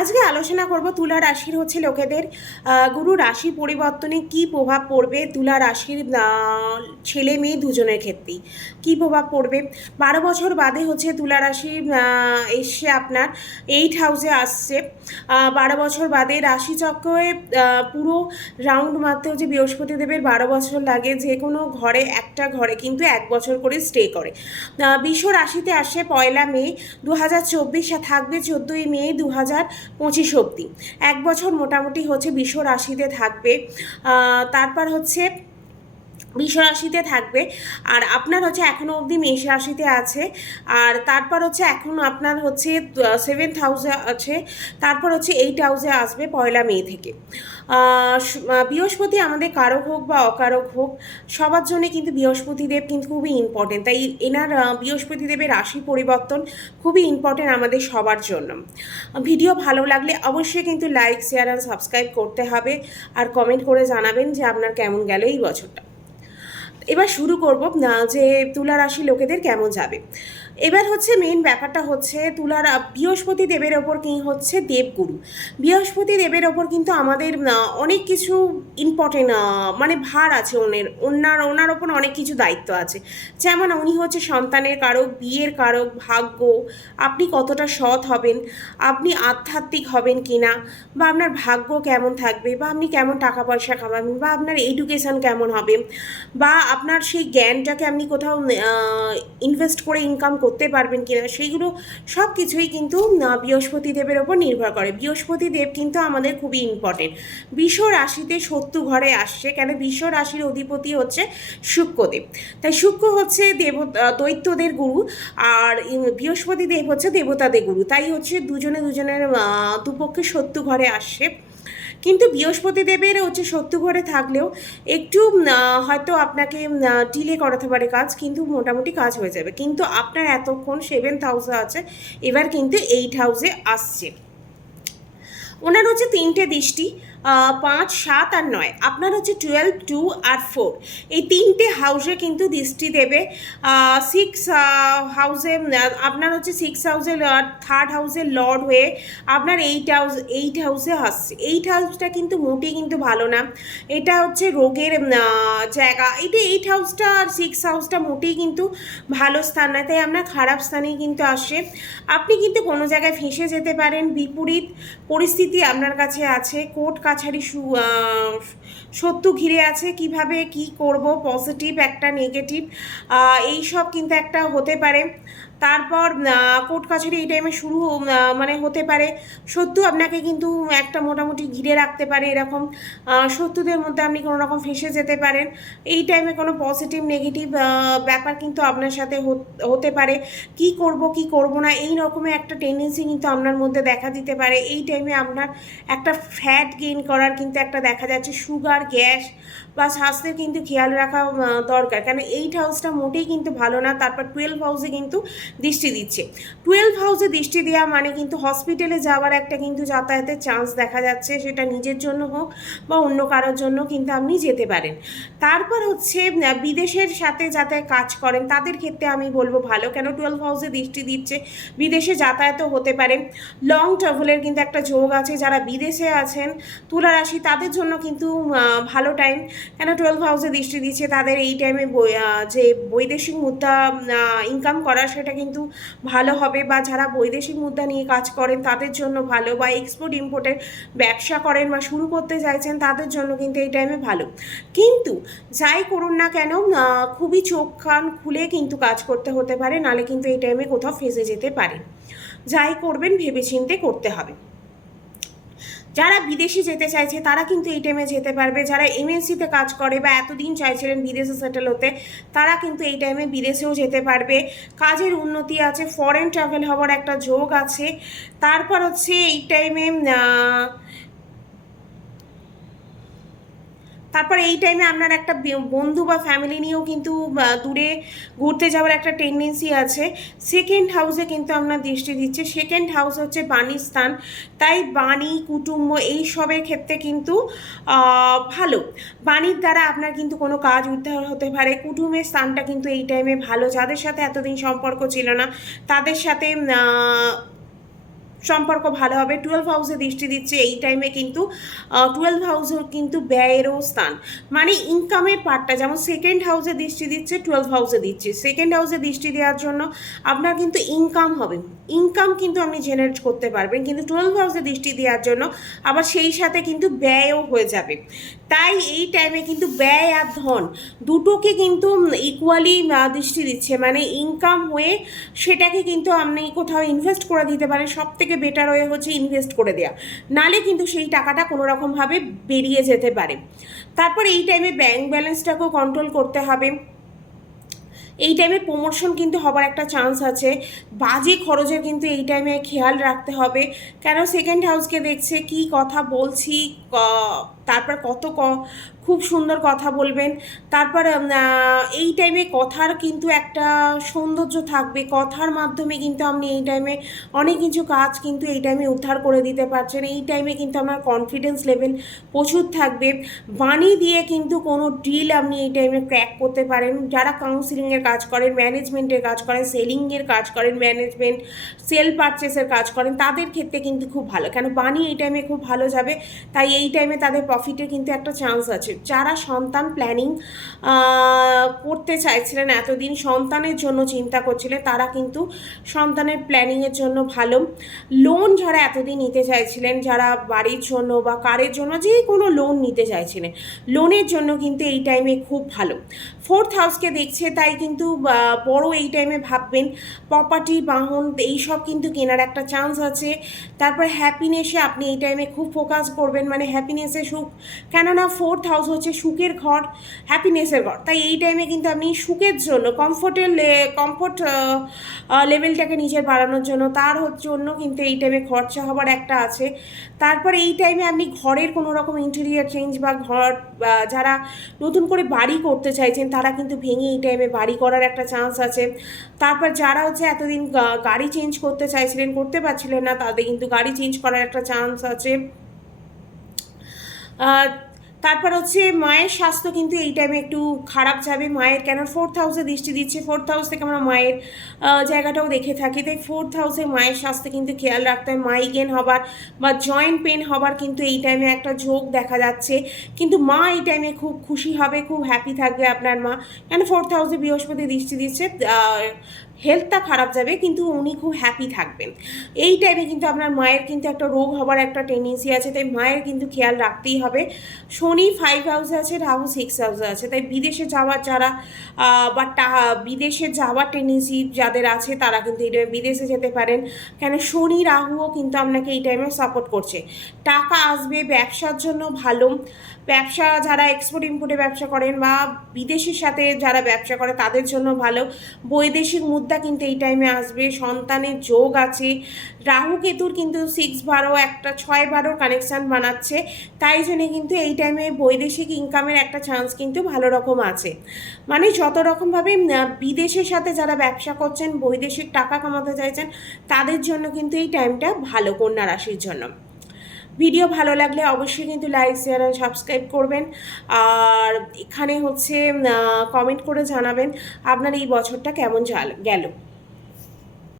আজকে আলোচনা করব তুলা রাশির হচ্ছে লোকেদের গুরু রাশি পরিবর্তনে কি প্রভাব পড়বে? তুলা রাশির ছেলে মেয়ে দুজনের ক্ষেত্রেই কি প্রভাব পড়বে? বারো বছর বাদে হচ্ছে তুলা রাশি এসে আপনার এইট হাউসে আসছে। বারো বছর বাদে রাশি চক্রে পুরো রাউন্ড মারতে হচ্ছে বৃহস্পতি দেবের বারো বছর লাগে, যে কোনো ঘরে, একটা ঘরে কিন্তু এক বছর করে স্টে করে। বিশ্ব রাশিতে আসে পয়লা মে দু হাজার চব্বিশে, থাকবে চোদ্দোই মে দু হাজার পঁচিশ অব্দি এক বছর মোটামুটি হচ্ছে বিশ্ব রাশিতে থাকবে। তারপর হচ্ছে বৃষ রাশিতে থাকবে। আর আপনার হচ্ছে এখনও অবধি মেষ রাশিতে আছে। আর তারপর হচ্ছে এখন আপনার হচ্ছে সেভেন্থ হাউসে আছে। তারপর হচ্ছে এইট হাউসে আসবে পয়লা মে থেকে। বৃহস্পতি আমাদের কারক হোক বা অকারক হোক সবার জন্য কিন্তু বৃহস্পতি দেব কিন্তু খুবই ইম্পর্টেন্ট তাই এনার আহ, বৃহস্পতি দেবের রাশি পরিবর্তন খুবই ইম্পর্টেন্ট আমাদের সবার জন্য। ভিডিও ভালো লাগলে অবশ্যই কিন্তু লাইক শেয়ার আর সাবস্ক্রাইব করতে হবে। আর কমেন্ট করে জানাবেন যে আপনার কেমন গেল এই বছরটা। এবার শুরু করব না যে তুলা রাশি লোকেদের কেমন যাবে। এবার হচ্ছে মেইন ব্যাপারটা হচ্ছে তুলার, বৃহস্পতি দেবের ওপর কি হচ্ছে দেবগুরু। বৃহস্পতি দেবের ওপর কিন্তু আমাদের অনেক কিছু ইম্পর্টেন্ট মানে ভার আছে ওনের, ওনার ওনার ওপর অনেক কিছু দায়িত্ব আছে। যেমন উনি হচ্ছে সন্তানের কারক, বিয়ের কারক, ভাগ্য, আপনি কতটা সৎ হবেন, আপনি আধ্যাত্মিক হবেন কি না বা আপনার ভাগ্য কেমন থাকবে, বা আপনি কেমন টাকা পয়সা কামাবেন, বা আপনার এডুকেশন কেমন হবে, বা আপনার সেই জ্ঞানটাকে আপনি কোথাও ইনভেস্ট করে ইনকাম করতে পারবেন কিনা, সেইগুলো সব কিছুই কিন্তু বৃহস্পতি দেবের ওপর নির্ভর করে। বৃহস্পতি দেব কিন্তু আমাদের খুবই ইম্পর্টেন্ট বিশ্ব রাশিতে সত্য ঘরে আসছে, কেন বিশ্ব রাশির অধিপতি হচ্ছে শুক্রদেব। তাই শুক্র হচ্ছে দেব দৈত্যদের গুরু, আর বৃহস্পতি দেব হচ্ছে দেবতাদের গুরু। তাই হচ্ছে দুজনে দুজনের দুপক্ষে সত্য ঘরে আসছে। কিন্তু বৃহস্পতি দেবের হচ্ছে সত্য ঘরে থাকলেও একটু হয়তো আপনাকে ডিলে করাতে পারে কাজ, কিন্তু মোটামুটি কাজ হয়ে যাবে। কিন্তু আপনার এতক্ষণ সেভেন্থ হাউসে আছে, এবার কিন্তু এইট হাউসে আসছে। ওনার হচ্ছে তিনটে দৃষ্টি। পাঁচ, সাত আর নয়। আপনার হচ্ছে টুয়েলভ, টু আর ফোর। এই তিনটে হাউসে কিন্তু দৃষ্টি দেবে। সিক্স হাউসে আপনার হচ্ছে সিক্স হাউসে থার্ড হাউসে লর্ড হয়ে আপনার এইট হাউস এইট হাউসে আসছে। এইট হাউসটা কিন্তু মোটেই কিন্তু ভালো না। এটা হচ্ছে রোগের জায়গা। এটা এইট হাউসটা আর সিক্স হাউসটা মোটেই কিন্তু ভালো স্থান নয়। তাই আপনার খারাপ স্থানেই কিন্তু আসে। আপনি কিন্তু কোনো জায়গায় ফেঁসে যেতে পারেন। বিপরীত পরিস্থিতি আপনার কাছে আছে। কোর্ট কাছারি সত্য ঘিরে আছে, কীভাবে কি করব পজিটিভ একটা নেগেটিভ এই সব কিন্তু একটা হতে পারে। তারপর কোর্ট কাছারি এই টাইমে শুরু মানে হতে পারে। সত্য আপনাকে কিন্তু একটা মোটামুটি ঘিরে রাখতে পারে এরকম। শত্রুদের মধ্যে আপনি কোনো রকম ফেসে যেতে পারেন। এই টাইমে কোনো পজিটিভ নেগেটিভ ব্যাপার কিন্তু আপনার সাথে হত- পারে। কি করব কি করব না, এই রকমের একটা টেন্ডেন্সি কিন্তু আপনার মধ্যে দেখা দিতে পারে। এই টাইমে আপনার একটা ফ্যাট গেইন করার কিন্তু একটা দেখা যাচ্ছে। সুগার গ্যাস বা স্বাস্থ্যের কিন্তু খেয়াল রাখা দরকার। কারণ এইট হাউসটা মোটেই কিন্তু ভালো না। তারপর টুয়েলভ হাউসে কিন্তু দৃষ্টি দিচ্ছে। টুয়েলভ হাউসে দৃষ্টি দেওয়া মানে কিন্তু হসপিটালে যাওয়ার একটা কিন্তু যাতায়াতের চান্স দেখা যাচ্ছে, সেটা নিজের জন্য হোক বা অন্য কারোর জন্য কিন্তু আপনি যেতে পারেন। তারপর হচ্ছে বিদেশের সাথে যাতে কাজ করেন, তাদের ক্ষেত্রে আমি বলব ভালো, কেন টুয়েলভ হাউসে দৃষ্টি দিচ্ছে, বিদেশে যাতায়াতও হতে পারে। লং ট্রাভেলের কিন্তু একটা যোগ আছে, যারা বিদেশে আছেন তুলা রাশি তাদের জন্য কিন্তু ভালো টাইম কেন টুয়েলভ হাউসে দৃষ্টি দিচ্ছে, তাদের এই টাইমে যে বৈদেশিক মুদ্রা ইনকাম করা সেটা কিন্তু ভালো হবে বা যারা বৈদেশিক মুদ্রা নিয়ে কাজ করেন তাদের জন্য ভালো বা এক্সপোর্ট ইম্পোর্টের ব্যবসা করেন বা শুরু করতে চাইছেন তাদের জন্য কিন্তু এই টাইমে ভালো। কিন্তু যাই করুন না কেন খুবই চোখ কান খুলে কিন্তু কাজ করতে হতে পারে, নালে কিন্তু এই টাইমে কোথাও ফেসে যেতে পারেন যাই করবেন, ভেবেচিন্তে করতে হবে। যারা বিদেশে যেতে চাইছে, তারা কিন্তু এই টাইমে যেতে পারবে। যারা এমএনসিতে কাজ করে বা এতদিন চাইছিলেন বিদেশে সেটেল হতে, তারা কিন্তু এই টাইমে বিদেশেও যেতে পারবে। কাজের উন্নতি আছে ফরেন ট্রাভেল হওয়ার একটা যোগ আছে। তারপর হচ্ছে এই টাইমে তারপর এই টাইমে আপনার একটা বন্ধু বা ফ্যামিলি নিয়েও কিন্তু দূরে ঘুরতে যাওয়ার একটা টেন্ডেন্সি আছে। সেকেন্ড হাউসে কিন্তু আপনার দৃষ্টি দিচ্ছে। সেকেন্ড হাউস হচ্ছে বাণীর স্থান। তাই বাণী, কুটুম্ব এই সবের ক্ষেত্রে কিন্তু ভালো। বাণীর দ্বারা আপনার কিন্তু কোনো কাজ উদ্ধার হতে পারে। কুটুমের স্থানটা কিন্তু এই টাইমে ভালো। যাদের সাথে এতদিন সম্পর্ক ছিল না, তাদের সাথে সম্পর্ক ভালো হবে। টুয়েলভ হাউসে দৃষ্টি দিচ্ছে এই টাইমে কিন্তু টুয়েলভ হাউসের কিন্তু ব্যয়েরও স্থান। মানে ইনকামের পার্টটা যেমন সেকেন্ড হাউসে দৃষ্টি দিচ্ছে টুয়েলভ হাউসে দিচ্ছে। সেকেন্ড হাউসে দৃষ্টি দেওয়ার জন্য আপনার কিন্তু ইনকাম হবে। ইনকাম কিন্তু আপনি জেনারেট করতে পারবেন, কিন্তু টুয়েলভ হাউসে দৃষ্টি দেওয়ার জন্য আবার সেই সাথে কিন্তু ব্যয়ও হয়ে যাবে। তাই এই টাইমে কিন্তু ব্যয় আর ধন দুটোকে কিন্তু ইকুয়ালি দৃষ্টি দিচ্ছে। মানে ইনকাম হয়ে সেটাকে কিন্তু আপনি কোথাও ইনভেস্ট করে দিতে পারেন। সব থেকে বেটার হয়ে হচ্ছে ইনভেস্ট করে দেওয়া নালে কিন্তু সেই টাকাটা কোনো রকমভাবে বেরিয়ে যেতে পারে। তারপর এই টাইমে ব্যাংক ব্যালেন্সটাকেও কন্ট্রোল করতে হবে। এই টাইমে প্রমোশন কিন্তু হবার একটা চান্স আছে। বাজে খরচে কিন্তু এই টাইমে খেয়াল রাখতে হবে। কেন সেকেন্ড হাউসকে দেখছে? কি কথা বলছি? তারপর কত ক, খুব সুন্দর কথা বলবেন। তারপর এই টাইমে কথার কিন্তু একটা সৌন্দর্য থাকবে। কথার মাধ্যমে কিন্তু আপনি এই টাইমে অনেক কিছু কাজ কিন্তু এই টাইমে উদ্ধার করে দিতে পারছেন। এই টাইমে কিন্তু আপনার কনফিডেন্স লেভেল প্রচুর থাকবে। বাণী দিয়ে কিন্তু কোনো ডিল আপনি এই টাইমে ক্র্যাক করতে পারেন। যারা কাউন্সিলিংয়ের কাজ করেন ম্যানেজমেন্টের কাজ করেন সেলিংয়ের কাজ করেন ম্যানেজমেন্ট সেল পারচেসের কাজ করেন, তাদের ক্ষেত্রে কিন্তু খুব ভালো। কেন? বাণী এই টাইমে খুব ভালো যাবে। তাই এই টাইমে তাদের প্রফিটের কিন্তু একটা চান্স আছে। যারা সন্তান প্ল্যানিং করতে চাইছিলেন, এতদিন সন্তানের জন্য চিন্তা করছিলেন তারা কিন্তু সন্তানের প্ল্যানিংয়ের জন্য ভালো। লোন যারা এতদিন নিতে চাইছিলেন, যারা বাড়ির জন্য বা কারের জন্য যে কোনো লোন নিতে চাইছিলেন লোনের জন্য কিন্তু এই টাইমে খুব ভালো। ফোর্থ হাউসকে দেখছে, তাই কিন্তু বড় এই টাইমে ভাববেন। প্রপার্টি বাহন, এইসব কিন্তু কেনার একটা চান্স আছে। তারপর হ্যাপিনেসে আপনি এই টাইমে খুব ফোকাস করবেন মানে হ্যাপিনেসে সুখ কেননা ফোর্থ হাউস হচ্ছে সুখের ঘর হ্যাপিনেসের ঘর। তাই এই টাইমে কিন্তু আপনি সুখের জন্য কমফোর্টের কমফোর্ট লেভেলটাকে নিজের বাড়ানোর জন্য, তার জন্য কিন্তু এই টাইমে খরচা হবার একটা আছে। তারপর এই টাইমে আপনি ঘরের কোনো রকম ইন্টেরিয়ার চেঞ্জ বা ঘর যারা নতুন করে বাড়ি করতে চাইছেন, তারা কিন্তু ভেঙে এই টাইমে বাড়ি করার একটা চান্স আছে। তারপর যারা হচ্ছে এতদিন গাড়ি চেঞ্জ করতে চাইছিলেন, করতে পারছিলেন না, তাদের কিন্তু গাড়ি চেঞ্জ করার একটা চান্স আছে। তারপর হচ্ছে মায়ের স্বাস্থ্য কিন্তু এই টাইমে একটু খারাপ যাবে। মায়ের কেন? ফোর্থ হাউসে দৃষ্টি দিচ্ছে। ফোর্থ হাউস থেকে আমরা মায়ের জায়গাটাও দেখে থাকি। তাই ফোর্থ হাউসে মায়ের স্বাস্থ্য কিন্তু খেয়াল রাখতে হয়। মাইগ্রেন হবার বা জয়েন্ট পেন হবার কিন্তু এই টাইমে একটা ঝোঁক দেখা যাচ্ছে। কিন্তু মা এই টাইমে খুব খুশি হবে, খুব হ্যাপি থাকবে আপনার মা। কেন? ফোর্থ হাউসে বৃহস্পতি দৃষ্টি দিচ্ছে। হেলথটা খারাপ যাবে, কিন্তু উনি খুব হ্যাপি থাকবেন। এই টাইমে কিন্তু আপনার মায়ের কিন্তু একটা রোগ হবার একটা টেন্ডেন্সি আছে, তাই মায়ের কিন্তু খেয়াল রাখতেই হবে। শনি ফাইভ হাউসে আছে, রাহু সিক্স হাউসে আছে, তাই বিদেশে যাওয়ার যারা বা বিদেশে যাওয়ার টেন্ডেন্সি যাদের আছে, তারা কিন্তু এই টাইমে বিদেশে যেতে পারেন। কেন শনি রাহুও কিন্তু আপনাকে এই টাইমে সাপোর্ট করছে। টাকা আসবে, ব্যবসার জন্য ভালো। ব্যবসা, যারা এক্সপোর্ট ইম্পোর্টে ব্যবসা করেন বা বিদেশের সাথে যারা ব্যবসা করে, তাদের জন্য ভালো। বৈদেশিক মুদ্রা কিন্তু এই টাইমে আসবে, সন্তানের যোগ আছে। রাহু কেতুর কিন্তু সিক্স বারো, একটা ছয় বারোর কানেকশান বানাচ্ছে। তাই জন্য কিন্তু এই টাইমে বৈদেশিক ইনকামের একটা চান্স কিন্তু ভালো রকম আছে। মানে যত রকমভাবে বিদেশের সাথে যারা ব্যবসা করছেন, বৈদেশিক টাকা কামাতে চাইছেন, তাদের জন্য কিন্তু এই টাইমটা ভালো, কন্যা রাশির জন্য। ভিডিও ভালো লাগলে অবশ্যই কিন্তু লাইক শেয়ার আর সাবস্ক্রাইব করবেন। আর এখানে হচ্ছে কমেন্ট করে জানাবেন আপনার এই বছরটা কেমন গেল।